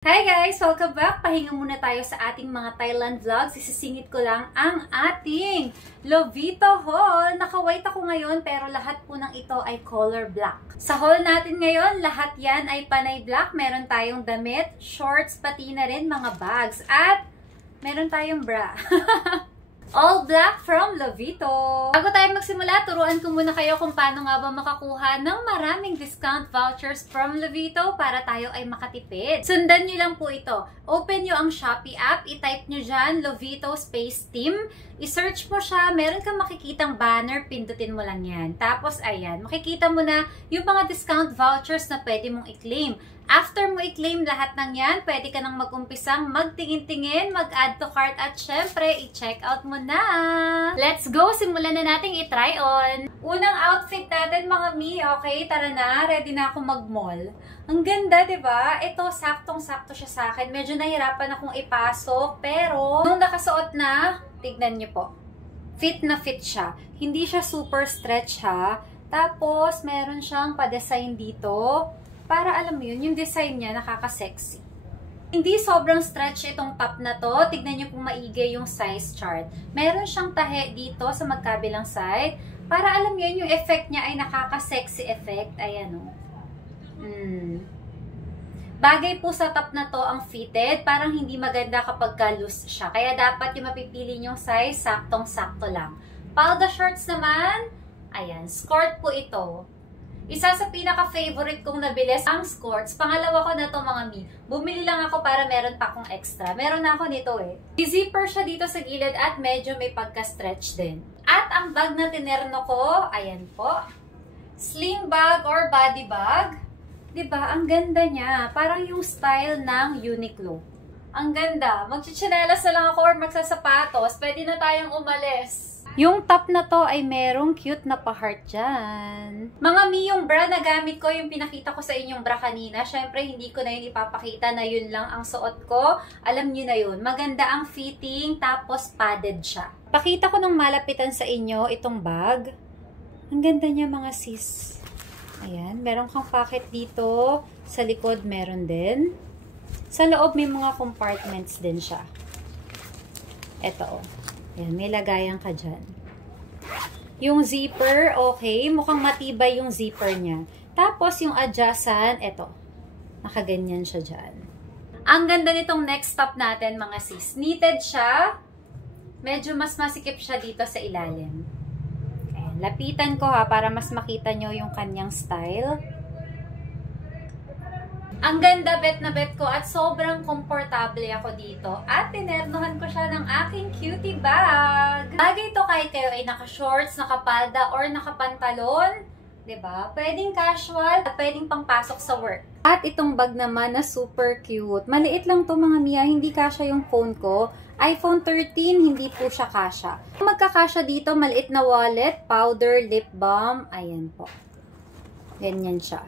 Hi guys! Welcome back! Pahinga muna tayo sa ating mga Thailand vlogs. Isisingit ko lang ang ating Lovito haul. Naka-white ako ngayon pero lahat po ng ito ay color black. Sa haul natin ngayon, lahat yan ay panay black. Meron tayong damit, shorts, pati na rin mga bags. At meron tayong bra. All black from Lovito. Bago tayo magsimula, turuan ko muna kayo kung paano nga ba makakuha ng maraming discount vouchers from Lovito para tayo ay makatipid. Sundan nyo lang po ito. Open nyo ang Shopee app, i-type nyo dyan, Lovito Space Team. I-search mo siya, meron kang makikitang banner, pindutin mo lang yan. Tapos ayan, makikita mo na yung mga discount vouchers na pwede mong i-claim. After mo i-claim lahat ng yan, pwede ka nang mag-umpisang magtingin-tingin, mag-add to cart at syempre, i-check out mo na! Let's go! Simulan na natin i-try on! Unang outfit natin mga mi, okay? Tara na, ready na ako mag-mall. Ang ganda, diba? Ito, saktong-sakto siya sa akin. Medyo nahirapan akong ipasok, pero nung nakasuot na, tignan niyo po. Fit na fit siya. Hindi siya super stretch ha. Tapos, meron siyang pa-design dito. Para alam mo yun, yung design niya nakaka-sexy. Hindi sobrang stretch itong top na to. Tignan nyo kung maigi yung size chart. Meron siyang tahe dito sa magkabilang side. Para alam mo yun, yung effect niya ay nakaka-sexy effect. Ayan o. Bagay po sa top na to ang fitted. Parang hindi maganda kapag loose siya. Kaya dapat yung mapipili yung size, saktong-sakto lang. Palda shorts naman, ayan, skirt po ito. Isa sa pinaka-favorite kong nabilis ang skirts. Pangalawa ko na to mga mi. Bumili lang ako para meron pa akong extra. Meron na ako nito eh. Zipper siya dito sa gilid at medyo may pagka-stretch din. At ang bag na tinerno ko, ayan po. Sling bag or body bag. Diba? Ang ganda niya. Parang yung style ng Uniqlo. Ang ganda. Magchichinelas na lang ako or magsasapatos. Pwede na tayong umalis. Yung top na to ay merong cute na pa-heart dyan. Mga mi, yung bra na gamit ko, yung pinakita ko sa inyong bra kanina, syempre hindi ko na yun ipapakita na yun lang ang suot ko. Alam nyo na yun. Maganda ang fitting, tapos padded siya. Pakita ko ng malapitan sa inyo itong bag. Ang ganda niya mga sis. Ayan, meron kang pocket dito. Sa likod meron din. Sa loob may mga compartments din siya. Eto oh. Ayan, may lagayan ka dyan. Yung zipper, okay. Mukhang matibay yung zipper niya. Tapos, yung adjacent, eto. Nakaganyan siya dyan. Ang ganda nitong next top natin, mga sis. Knitted siya. Medyo mas masikip siya dito sa ilalim. Ayan, lapitan ko ha, para mas makita nyo yung kanyang style. Ang ganda bet na bet ko at sobrang komportable ako dito. At tinernohan ko siya ng aking cutie bag. Bagay ito kahit kayo ay naka-shorts, nakapalda, or nakapantalon. Diba? Pwedeng casual at pwedeng pangpasok sa work. At itong bag naman na super cute. Maliit lang to mga Mia, hindi kasya yung phone ko. iPhone 13, hindi po siya kasya. Magkakasya dito, maliit na wallet, powder, lip balm. Ayan po. Ganyan siya.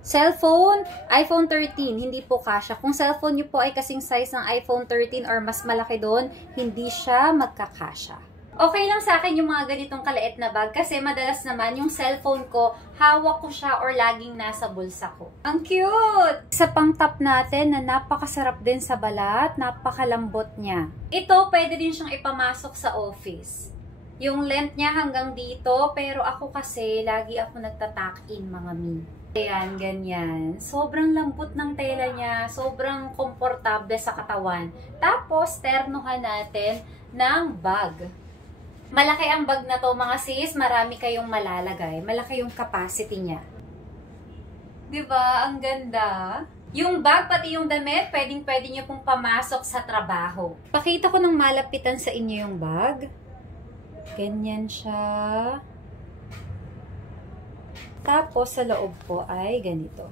Cellphone, iPhone 13, hindi po kasya. Kung cellphone nyo po ay kasing size ng iPhone 13 or mas malaki doon, hindi siya magkakasya. Okay lang sa akin yung mga ganitong kaliit na bag kasi madalas naman yung cellphone ko, hawak ko siya or laging nasa bulsa ko. Ang cute! Sa pang top natin na napakasarap din sa balat, napakalambot niya. Ito, pwede din siyang ipamasok sa office. Yung length niya hanggang dito, pero ako kasi, lagi ako nagtatuck-in mga mi. Ayan, ganyan. Sobrang lambot ng tela niya. Sobrang komportable sa katawan. Tapos, ternohan natin ng bag. Malaki ang bag na to mga sis. Marami kayong malalagay. Malaki yung capacity niya. Diba? Ang ganda. Yung bag, pati yung damit, pwedeng-pwede nyo pong pamasok sa trabaho. Pakita ko ng malapitan sa inyo yung bag. Ganyan siya. Tapos, sa loob po ay ganito.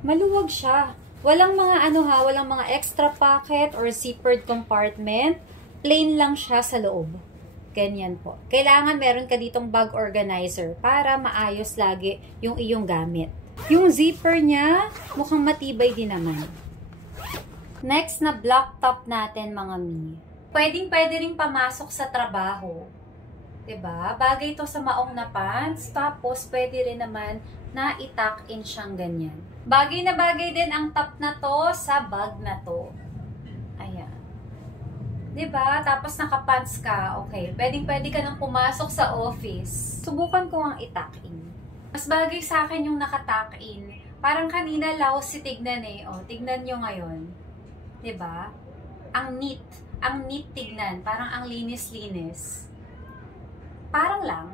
Maluwag siya. Walang mga walang mga extra pocket or zippered compartment. Plain lang siya sa loob. Ganyan po. Kailangan meron ka ditong bag organizer para maayos lagi yung iyong gamit. Yung zipper niya, mukhang matibay din naman. Next na black top natin, mga mi. Pwedeng-pwede ring pamasok sa trabaho. Diba? Bagay ito sa maong na pants. Tapos, pwede rin naman na i-tuck in siyang ganyan. Bagay na bagay din ang top na to sa bag na to. Ayan. Diba? Tapos nakapants ka. Okay. Pwede ka nang pumasok sa office. Subukan ko ang i-tuck in. Mas bagay sa akin yung naka-tuck in. Parang kanina lousy tignan eh. O, tignan nyo ngayon. Diba? Ang neat. Ang neat tignan. Parang ang linis-linis. Parang lang.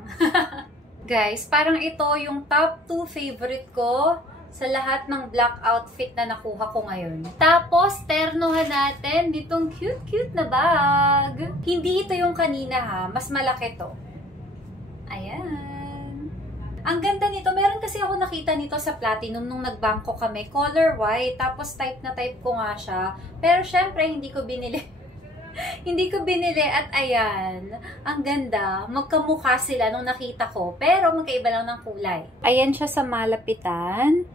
Guys, parang ito yung top 2 favorite ko sa lahat ng black outfit na nakuha ko ngayon. Tapos, ternohan natin ditong cute-cute na bag. Hindi ito yung kanina ha. Mas malaki to. Ayan. Ang ganda nito. Meron kasi ako nakita nito sa Platinum nung nagbangko kami. Color white. Tapos type na type ko nga siya. Pero syempre, hindi ko binili. Hindi ko binili at ayan, ang ganda. Magkamukha sila nung nakita ko, pero magkaiba lang ng kulay. Ayan siya sa malapitan.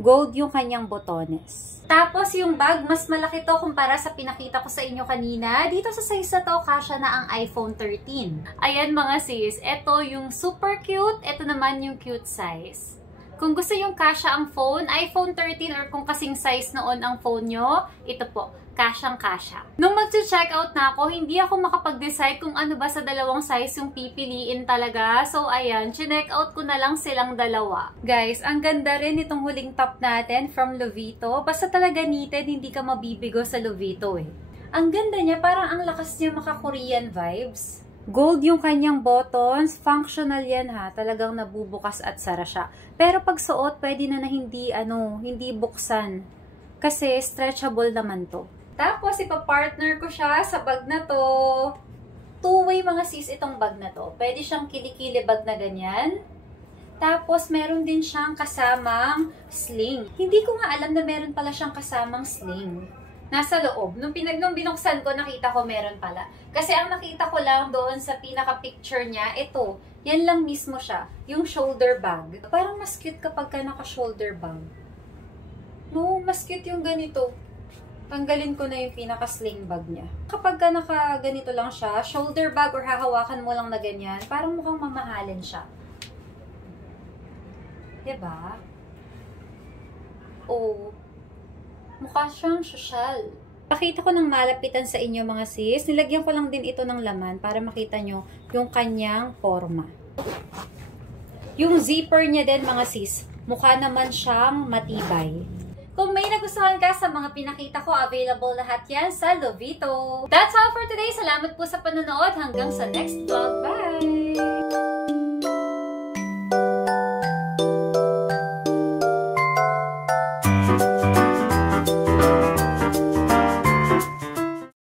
Gold yung kanyang botones. Tapos yung bag, mas malaki to kumpara sa pinakita ko sa inyo kanina. Dito sa size na to, kasya na ang iPhone 13. Ayan mga sis, ito yung super cute, ito naman yung cute size. Kung gusto yung kasya ang phone, iPhone 13 or kung kasing size noon ang phone nyo, ito po, kasyang-kasya. Nung mag-check out na ako, hindi ako makapag-decide kung ano ba sa dalawang size yung pipiliin talaga. So, ayan, chinek out ko na lang silang dalawa. Guys, ang ganda rin itong huling top natin from Lovito. Basta talaga knitted, hindi ka mabibigo sa Lovito eh. Ang ganda niya, parang ang lakas niya maka-Korean vibes. Gold yung kanyang buttons, functional yan ha, talagang nabubukas at sara siya. Pero pag suot, pwede na hindi buksan. Kasi stretchable naman to. Tapos, ipapartner ko siya sa bag na to. Two-way mga sis itong bag na to. Pwede siyang kilikili bag na ganyan. Tapos, meron din siyang kasamang sling. Hindi ko nga alam na meron pala siyang kasamang sling. Nasa loob. Nung binuksan ko, nakita ko meron pala. Kasi ang nakita ko lang doon sa pinaka-picture niya, ito. Yan lang mismo siya. Yung shoulder bag. Parang mas cute kapag ka naka-shoulder bag. No, mas cute yung ganito. Tanggalin ko na yung pinaka-sling bag niya. Kapag ka naka-ganito lang siya, shoulder bag or hahawakan mo lang na ganyan, parang mukhang mamahalin siya. Diba? Oh, mukha siyang social. Pakita ko ng malapitan sa inyo mga sis. Nilagyan ko lang din ito ng laman para makita nyo yung kanyang forma. Yung zipper niya din mga sis, mukha naman siyang matibay. Kung may nagustuhan ka sa mga pinakita ko, available lahat yan sa Lovito. That's all for today. Salamat po sa panonood. Hanggang sa next vlog. Bye!